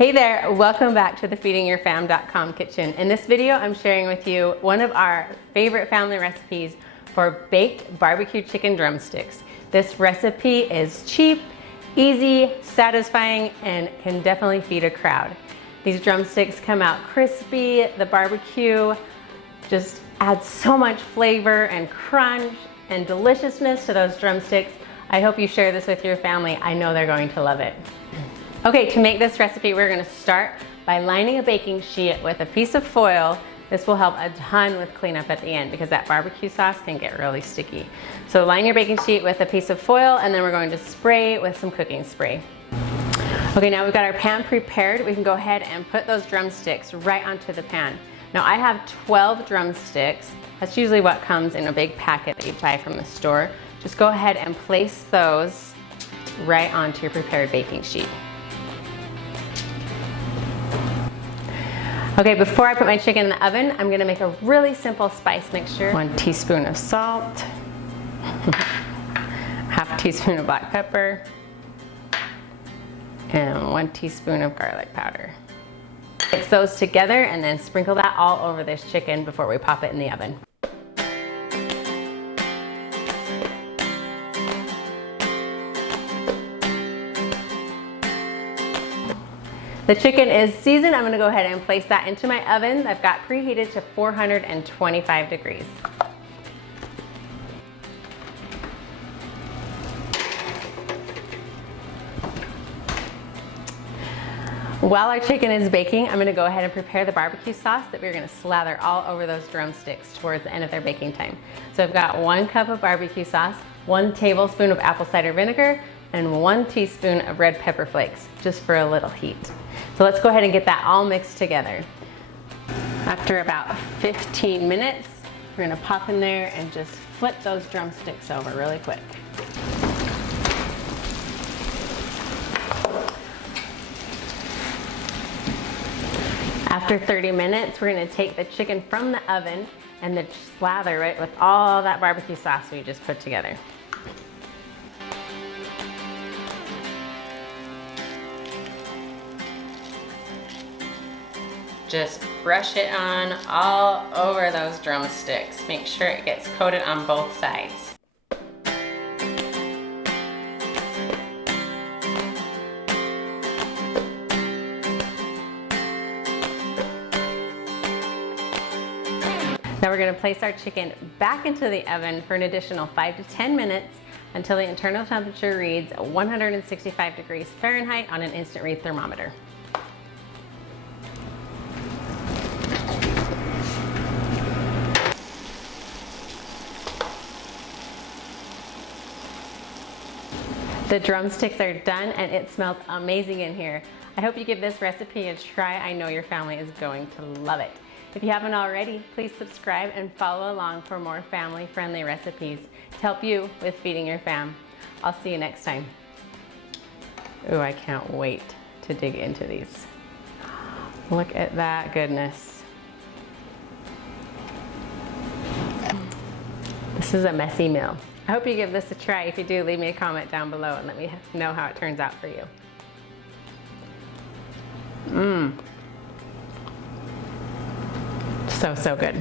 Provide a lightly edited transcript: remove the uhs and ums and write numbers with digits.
Hey there, welcome back to the feedingyourfam.com kitchen. In this video, I'm sharing with you one of our favorite family recipes for baked barbecue chicken drumsticks. This recipe is cheap, easy, satisfying, and can definitely feed a crowd. These drumsticks come out crispy. The barbecue just adds so much flavor and crunch and deliciousness to those drumsticks. I hope you share this with your family. I know they're going to love it. Okay, to make this recipe, we're gonna start by lining a baking sheet with a piece of foil. This will help a ton with cleanup at the end because that barbecue sauce can get really sticky. So line your baking sheet with a piece of foil, and then we're going to spray with some cooking spray. Okay, now we've got our pan prepared. We can go ahead and put those drumsticks right onto the pan. Now I have 12 drumsticks. That's usually what comes in a big packet that you buy from the store. Just go ahead and place those right onto your prepared baking sheet. Okay, before I put my chicken in the oven, I'm gonna make a really simple spice mixture. 1 teaspoon of salt, half teaspoon of black pepper, and 1 teaspoon of garlic powder. Mix those together and then sprinkle that all over this chicken before we pop it in the oven. The chicken is seasoned. I'm gonna go ahead and place that into my oven. I've got preheated to 425 degrees. While our chicken is baking, I'm gonna go ahead and prepare the barbecue sauce that we're gonna slather all over those drumsticks towards the end of their baking time. So I've got 1 cup of barbecue sauce, 1 tablespoon of apple cider vinegar, and 1 teaspoon of red pepper flakes, just for a little heat. So let's go ahead and get that all mixed together. After about 15 minutes, we're gonna pop in there and just flip those drumsticks over really quick. After 30 minutes, we're gonna take the chicken from the oven and then slather it with all that barbecue sauce we just put together. Just brush it on all over those drumsticks. Make sure it gets coated on both sides. Now we're going to place our chicken back into the oven for an additional 5 to 10 minutes until the internal temperature reads 165 degrees Fahrenheit on an instant read thermometer. The drumsticks are done and it smells amazing in here. I hope you give this recipe a try. I know your family is going to love it. If you haven't already, please subscribe and follow along for more family-friendly recipes to help you with feeding your fam. I'll see you next time. Ooh, I can't wait to dig into these. Look at that goodness. This is a messy meal. I hope you give this a try. If you do, leave me a comment down below and let me know how it turns out for you. So good.